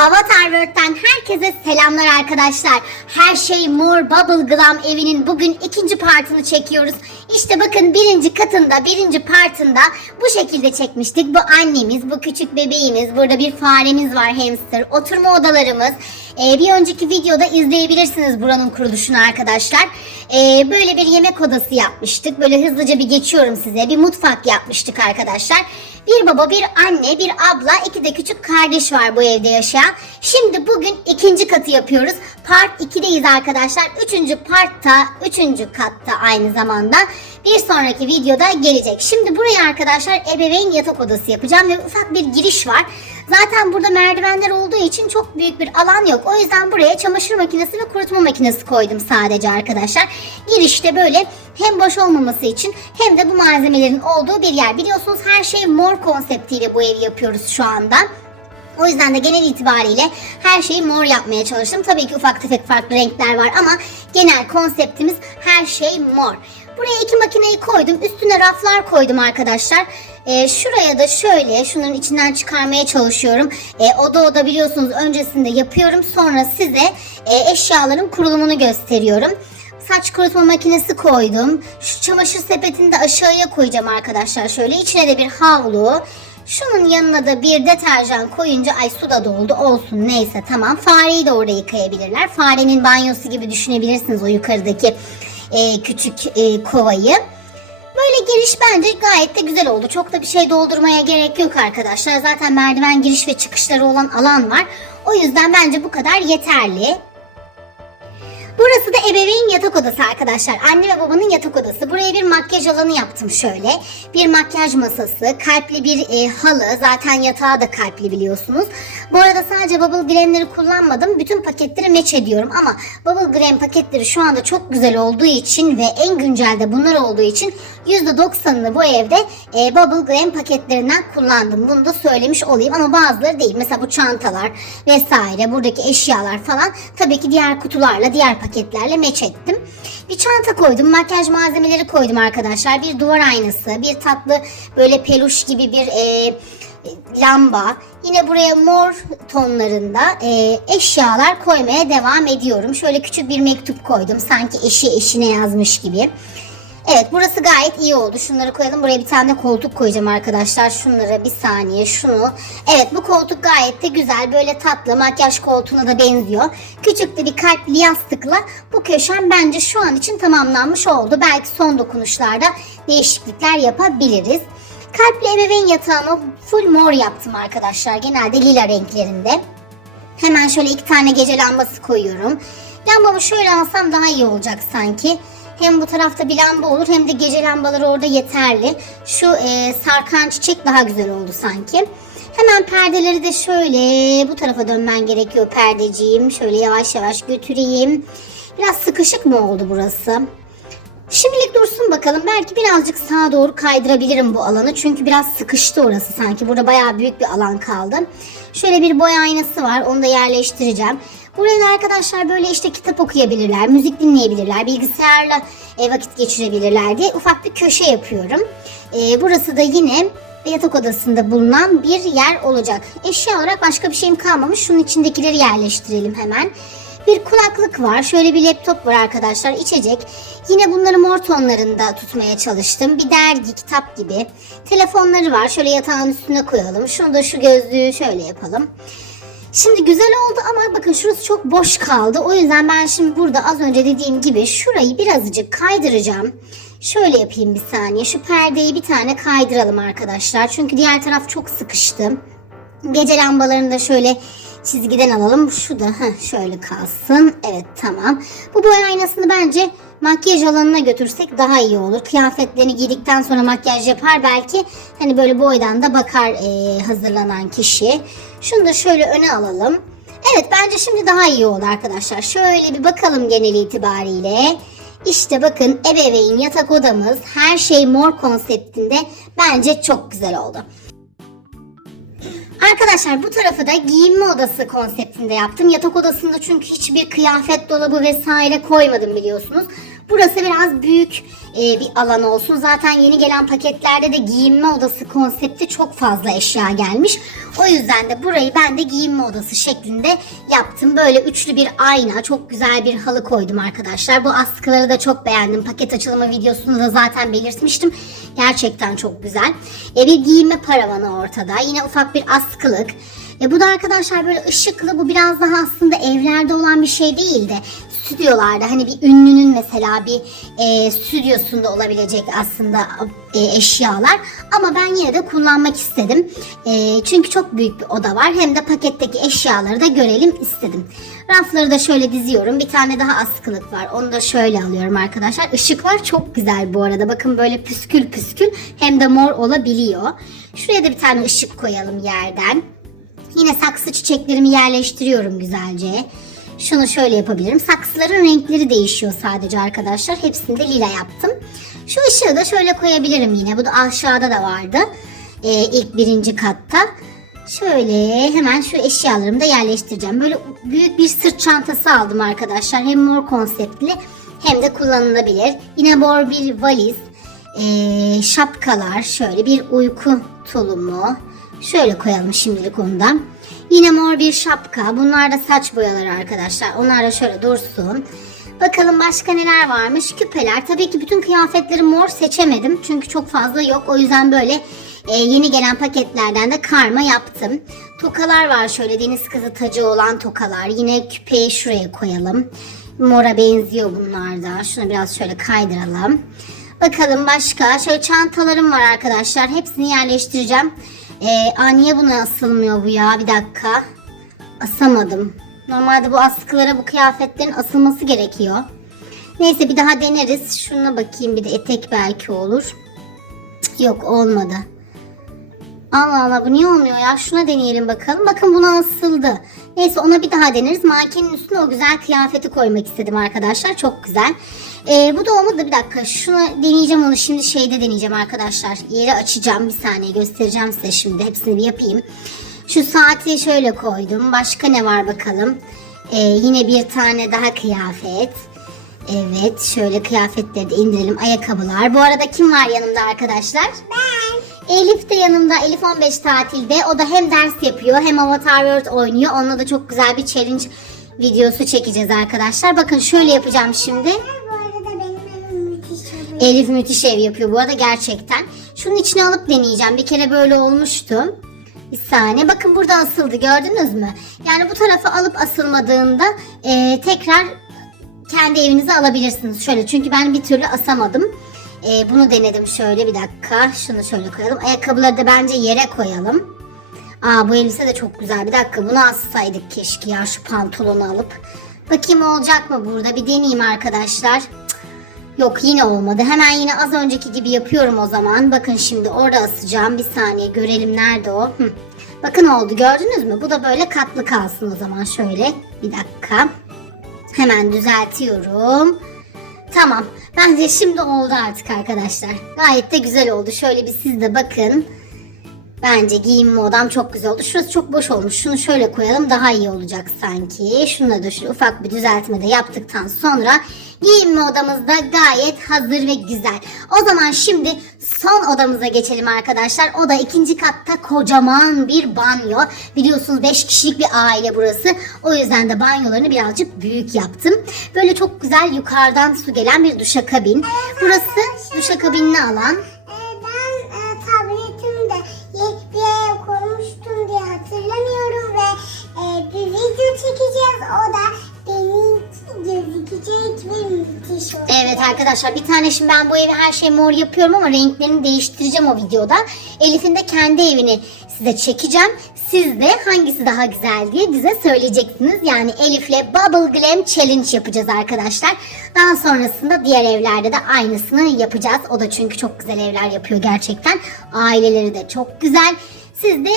Avatar World'den herkese selamlar arkadaşlar. Her şey Mor Bubble Glam evinin bugün ikinci partını çekiyoruz. İşte bakın birinci katında, birinci partında bu şekilde çekmiştik. Bu annemiz, bu küçük bebeğimiz, burada bir faremiz var hamster, oturma odalarımız. Ee, bir önceki videoda izleyebilirsiniz buranın kuruluşunu arkadaşlar. Ee, böyle bir yemek odası yapmıştık. Böyle hızlıca bir geçiyorum size. Bir mutfak yapmıştık arkadaşlar. Bir baba, bir anne, bir abla, iki de küçük kardeş var bu evde yaşayan. Şimdi bugün ikinci katı yapıyoruz. Part 2'deyiz arkadaşlar. Üçüncü partta, üçüncü katta aynı zamanda. Bir sonraki videoda gelecek. Şimdi buraya arkadaşlar ebeveyn yatak odası yapacağım ve ufak bir giriş var. Zaten burada merdivenler olduğu için çok büyük bir alan yok. O yüzden buraya çamaşır makinesi ve kurutma makinesi koydum sadece arkadaşlar. Girişte böyle hem boş olmaması için hem de bu malzemelerin olduğu bir yer. Biliyorsunuz her şey mor konseptiyle bu evi yapıyoruz şu anda. O yüzden de genel itibariyle her şeyi mor yapmaya çalıştım. Tabii ki ufak tefek farklı renkler var ama genel konseptimiz her şey mor. Buraya iki makineyi koydum. Üstüne raflar koydum arkadaşlar. Ee, şuraya da şöyle şunların içinden çıkarmaya çalışıyorum. Ee, oda oda biliyorsunuz öncesinde yapıyorum. Sonra size e, eşyaların kurulumunu gösteriyorum. Saç kurutma makinesi koydum. Şu çamaşır sepetini de aşağıya koyacağım arkadaşlar. Şöyle içine de bir havlu. Şunun yanına da bir deterjan koyunca ay su da doldu olsun neyse tamam. Fareyi de orada yıkayabilirler. Farenin banyosu gibi düşünebilirsiniz o yukarıdaki e, küçük e, kovayı. Böyle giriş bence gayet de güzel oldu. Çok da bir şey doldurmaya gerek yok arkadaşlar. Zaten merdiven giriş ve çıkışları olan alan var. O yüzden bence bu kadar yeterli. Burası da ebeveyn yatak odası arkadaşlar. Anne ve babanın yatak odası. Buraya bir makyaj alanı yaptım şöyle. Bir makyaj masası, kalpli bir e, halı. Zaten yatağı da kalpli biliyorsunuz. Bu arada sadece Bubble Glam'leri kullanmadım. Bütün paketleri meç ediyorum ama Bubble Glam paketleri şu anda çok güzel olduğu için ve en güncelde bunlar olduğu için %90'ını bu evde e, Bubble Glam paketlerinden kullandım. Bunu da söylemiş olayım ama bazıları değil. Mesela bu çantalar vesaire buradaki eşyalar falan tabii ki diğer kutularla diğer paketlerle meç ettim. Bir çanta koydum. Makyaj malzemeleri koydum arkadaşlar. Bir duvar aynası. Bir tatlı böyle peluş gibi bir e, lamba. Yine buraya mor tonlarında e, eşyalar koymaya devam ediyorum. Şöyle küçük bir mektup koydum. Sanki eşi eşine yazmış gibi. Evet burası gayet iyi oldu. Şunları koyalım. Buraya bir tane de koltuk koyacağım arkadaşlar. Şunlara bir saniye şunu. Evet bu koltuk gayet de güzel. Böyle tatlı makyaj koltuğuna da benziyor. Küçük de bir kalpli yastıkla bu köşem bence şu an için tamamlanmış oldu. Belki son dokunuşlarda değişiklikler yapabiliriz. Kalpli ebeveyn yatağımı full mor yaptım arkadaşlar. Genelde lila renklerinde. Hemen şöyle iki tane gece lambası koyuyorum. Lambamı şöyle alsam daha iyi olacak sanki. Hem bu tarafta bir lamba olur hem de gece lambaları orada yeterli. Şu e, sarkan çiçek daha güzel oldu sanki. Hemen perdeleri de şöyle bu tarafa dönmen gerekiyor perdeciğim. Şöyle yavaş yavaş götüreyim. Biraz sıkışık mı oldu burası? Şimdilik dursun bakalım. Belki birazcık sağa doğru kaydırabilirim bu alanı. Çünkü biraz sıkıştı orası sanki. Burada bayağı büyük bir alan kaldı. Şöyle bir boy aynası var. Onu da yerleştireceğim. Buraya da arkadaşlar böyle işte kitap okuyabilirler, müzik dinleyebilirler, bilgisayarla e, vakit geçirebilirler diye ufak bir köşe yapıyorum. E, burası da yine yatak odasında bulunan bir yer olacak. Eşya olarak başka bir şeyim kalmamış. Şunun içindekileri yerleştirelim hemen. Bir kulaklık var. Şöyle bir laptop var arkadaşlar. içecek. Yine bunları mor tonlarında tutmaya çalıştım. Bir dergi, kitap gibi. Telefonları var. Şöyle yatağın üstüne koyalım. Şunu da şu gözlüğü şöyle yapalım. Şimdi güzel oldu ama bakın şurası çok boş kaldı. O yüzden ben şimdi burada az önce dediğim gibi şurayı birazcık kaydıracağım. Şöyle yapayım bir saniye. Şu perdeyi bir tane kaydıralım arkadaşlar. Çünkü diğer taraf çok sıkıştı. Gece lambalarını da şöyle çizgiden alalım. Şu da heh, şöyle kalsın. Evet tamam. Bu boy aynasını bence makyaj alanına götürsek daha iyi olur. Kıyafetlerini giydikten sonra makyaj yapar belki. Hani böyle boydan da bakar e, hazırlanan kişi. Şunu da şöyle öne alalım. Evet bence şimdi daha iyi oldu arkadaşlar. Şöyle bir bakalım genel itibariyle. İşte bakın ebeveyn yatak odamız her şey mor konseptinde bence çok güzel oldu. Arkadaşlar bu tarafı da giyinme odası konseptinde yaptım. Yatak odasında çünkü hiçbir kıyafet dolabı vesaire koymadım biliyorsunuz. Burası biraz büyük e, bir alan olsun. Zaten yeni gelen paketlerde de giyinme odası konsepti çok fazla eşya gelmiş. O yüzden de burayı ben de giyinme odası şeklinde yaptım. Böyle üçlü bir ayna, çok güzel bir halı koydum arkadaşlar. Bu askıları da çok beğendim. Paket açılımı videosunda da zaten belirtmiştim. Gerçekten çok güzel. E, bir giyinme paravanı ortada. Yine ufak bir askılık. E, bu da arkadaşlar böyle ışıklı. Bu biraz daha aslında evlerde olan bir şey değil de stüdyolarda hani bir ünlünün mesela bir e, stüdyosunda olabilecek aslında e, eşyalar. Ama ben yine de kullanmak istedim. E, çünkü çok büyük bir oda var. Hem de paketteki eşyaları da görelim istedim. Rafları da şöyle diziyorum. Bir tane daha askılık var. Onu da şöyle alıyorum arkadaşlar. Işıklar çok güzel bu arada. Bakın böyle püskül püskül hem de mor olabiliyor. Şuraya da bir tane ışık koyalım yerden. Yine saksı çiçeklerimi yerleştiriyorum güzelce. Şunu şöyle yapabilirim. Saksıların renkleri değişiyor sadece arkadaşlar. Hepsini de lila yaptım. Şu ışığı da şöyle koyabilirim yine. Bu da aşağıda da vardı. Ee, ilk birinci katta. Şöyle hemen şu eşyalarımı da yerleştireceğim. Böyle büyük bir sırt çantası aldım arkadaşlar. Hem mor konseptli hem de kullanılabilir. Yine mor bir valiz. Ee, şapkalar şöyle bir uyku tulumu. Şöyle koyalım şimdilik ondan. Yine mor bir şapka. Bunlar da saç boyaları arkadaşlar. Onlar da şöyle dursun. Bakalım başka neler varmış. Küpeler. Tabii ki bütün kıyafetleri mor seçemedim. Çünkü çok fazla yok. O yüzden böyle e, yeni gelen paketlerden de karma yaptım. Tokalar var şöyle deniz kızı tacı olan tokalar. Yine küpeyi şuraya koyalım. Mora benziyor bunlar da. Şunu biraz şöyle kaydıralım. Bakalım başka. Şöyle çantalarım var arkadaşlar. Hepsini yerleştireceğim. Ee, aa niye buna asılmıyor bu ya? Bir dakika. Asamadım. Normalde bu askılara bu kıyafetlerin asılması gerekiyor. Neyse bir daha deneriz. Şuna bakayım bir de etek belki olur. Yok olmadı. Allah Allah bu niye olmuyor ya? Şuna deneyelim bakalım. Bakın buna asıldı. Neyse ona bir daha deneriz. Mankenin üstüne o güzel kıyafeti koymak istedim arkadaşlar. Çok güzel. Ee, bu da olmadı. Bir dakika. Şunu deneyeceğim onu şimdi şeyde deneyeceğim arkadaşlar. Yeri açacağım. Bir saniye göstereceğim size şimdi. Hepsini bir yapayım. Şu saati şöyle koydum. Başka ne var bakalım. Ee, yine bir tane daha kıyafet. Evet şöyle kıyafetleri de indirelim. Ayakkabılar. Bu arada kim var yanımda arkadaşlar? Ben. Elif de yanımda. Elif 15 tatilde. O da hem ders yapıyor hem Avatar World oynuyor. Onunla da çok güzel bir challenge videosu çekeceğiz arkadaşlar. Bakın şöyle yapacağım şimdi. Bu arada benim evim müthiş oluyor. Elif müthiş ev yapıyor bu arada gerçekten. Şunun içine alıp deneyeceğim. Bir kere böyle olmuştu. Bir saniye. Bakın burada asıldı gördünüz mü? Yani bu tarafa alıp asılmadığında e, tekrar kendi evinize alabilirsiniz. Şöyle çünkü ben bir türlü asamadım. E, bunu denedim şöyle bir dakika. Şunu şöyle koyalım. Ayakkabıları da bence yere koyalım. Aa bu elbise de çok güzel. Bir dakika bunu assaydık keşke ya şu pantolonu alıp. Bakayım olacak mı burada? Bir deneyeyim arkadaşlar. Yok yine olmadı. Hemen yine az önceki gibi yapıyorum o zaman. Bakın şimdi orada asacağım. Bir saniye görelim nerede o. Hı. Bakın oldu gördünüz mü? Bu da böyle katlı kalsın o zaman şöyle. Bir dakika. Hemen düzeltiyorum. Tamam. Bence şimdi oldu artık arkadaşlar. Gayet de güzel oldu. Şöyle bir siz de bakın. Bence giyinme odam çok güzel oldu. Şurası çok boş olmuş. Şunu şöyle koyalım daha iyi olacak sanki. Şunu da şöyle ufak bir düzeltme de yaptıktan sonra giyinme odamız da gayet hazır ve güzel. O zaman şimdi son odamıza geçelim arkadaşlar. O da ikinci katta kocaman bir banyo. Biliyorsunuz 5 kişilik bir aile burası. O yüzden de banyolarını birazcık büyük yaptım. Böyle çok güzel yukarıdan su gelen bir duşakabin. Burası duşakabinli alan. Evet arkadaşlar bir tane şimdi ben bu evi her şey mor yapıyorum ama renklerini değiştireceğim o videoda. Elif'in de kendi evini size çekeceğim. Siz de hangisi daha güzel diye bize söyleyeceksiniz. Yani Elif'le Bubble Glam Challenge yapacağız arkadaşlar. Daha sonrasında diğer evlerde de aynısını yapacağız. O da çünkü çok güzel evler yapıyor gerçekten. Aileleri de çok güzel. Siz de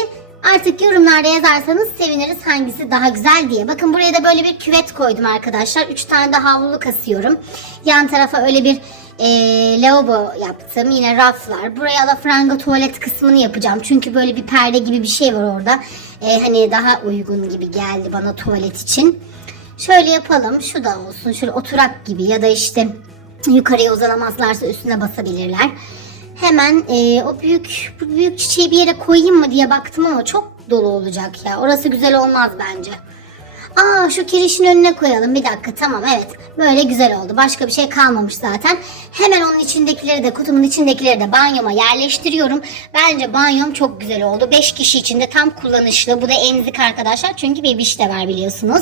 Artık yorumlarda yazarsanız seviniriz hangisi daha güzel diye. Bakın buraya da böyle bir küvet koydum arkadaşlar. 3 tane de havlu kasıyorum. Yan tarafa öyle bir e, lavabo yaptım. Yine raflar. Buraya alafranga tuvalet kısmını yapacağım. Çünkü böyle bir perde gibi bir şey var orada. E, hani daha uygun gibi geldi bana tuvalet için. Şöyle yapalım. Şu da olsun. Şöyle oturak gibi ya da işte yukarıya uzanamazlarsa üstüne basabilirler. Hemen e, o büyük bu büyük çiçeği bir yere koyayım mı diye baktım ama çok dolu olacak ya. Orası güzel olmaz bence. Aa şu kirişin önüne koyalım. Bir dakika tamam evet. Böyle güzel oldu. Başka bir şey kalmamış zaten. Hemen onun içindekileri de kutumun içindekileri de banyoma yerleştiriyorum. Bence banyom çok güzel oldu. 5 kişi için de tam kullanışlı. Bu da emzik arkadaşlar. Çünkü bebiş de var biliyorsunuz.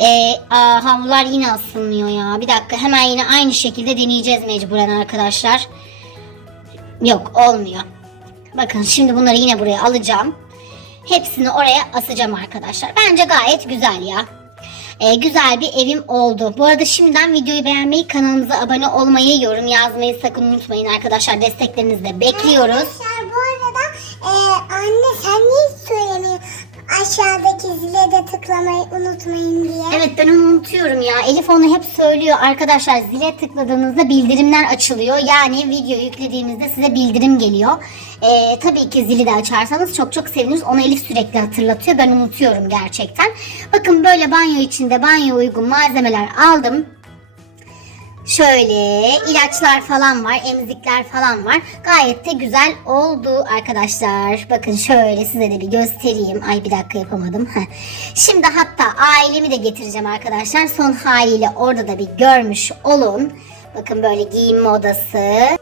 Ee, aa, havlular yine asılmıyor ya. Bir dakika hemen yine aynı şekilde deneyeceğiz mecburen arkadaşlar. Yok olmuyor. Bakın şimdi bunları yine buraya alacağım. Hepsini oraya asacağım arkadaşlar. Bence gayet güzel ya. Ee, güzel bir evim oldu. Bu arada şimdiden videoyu beğenmeyi, kanalımıza abone olmayı, yorum yazmayı sakın unutmayın arkadaşlar. Desteklerinizi de bekliyoruz. Arkadaşlar bu arada e, anne sen niye söylemiyorsun aşağıdaki zile de tıklamayı unutmayın diye. Evet ben onu unutuyorum ya. Elif onu hep söylüyor. Arkadaşlar zile tıkladığınızda bildirimler açılıyor. Yani video yüklediğimizde size bildirim geliyor. Ee, tabii ki zili de açarsanız çok çok seviniriz. Onu Elif sürekli hatırlatıyor. Ben unutuyorum gerçekten. Bakın böyle banyo içinde banyo uygun malzemeler aldım. Şöyle ilaçlar falan var, emzikler falan var. Gayet de güzel oldu arkadaşlar. Bakın şöyle size de bir göstereyim. Ay bir dakika yapamadım. Şimdi hatta ailemi de getireceğim arkadaşlar. Son haliyle orada da bir görmüş olun. Bakın böyle giyinme odası.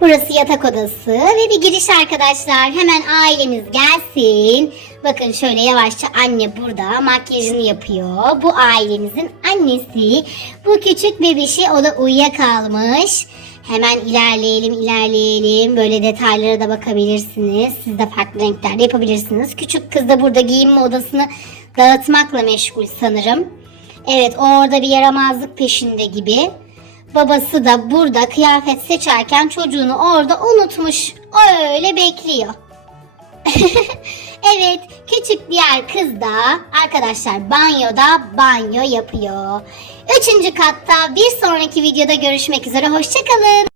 Burası yatak odası ve bir giriş arkadaşlar. Hemen ailemiz gelsin. Bakın şöyle yavaşça anne burada makyajını yapıyor. Bu ailemizin annesi. Bu küçük bebişi o da uyuyakalmış. Hemen ilerleyelim ilerleyelim. Böyle detaylara da bakabilirsiniz. Siz de farklı renklerde yapabilirsiniz. Küçük kız da burada giyinme odasını dağıtmakla meşgul sanırım. Evet orada bir yaramazlık peşinde gibi. Babası da burada kıyafet seçerken çocuğunu orada unutmuş. Öyle bekliyor. evet, küçük diğer kız da arkadaşlar banyoda banyo yapıyor. Üçüncü katta bir sonraki videoda görüşmek üzere. Hoşçakalın.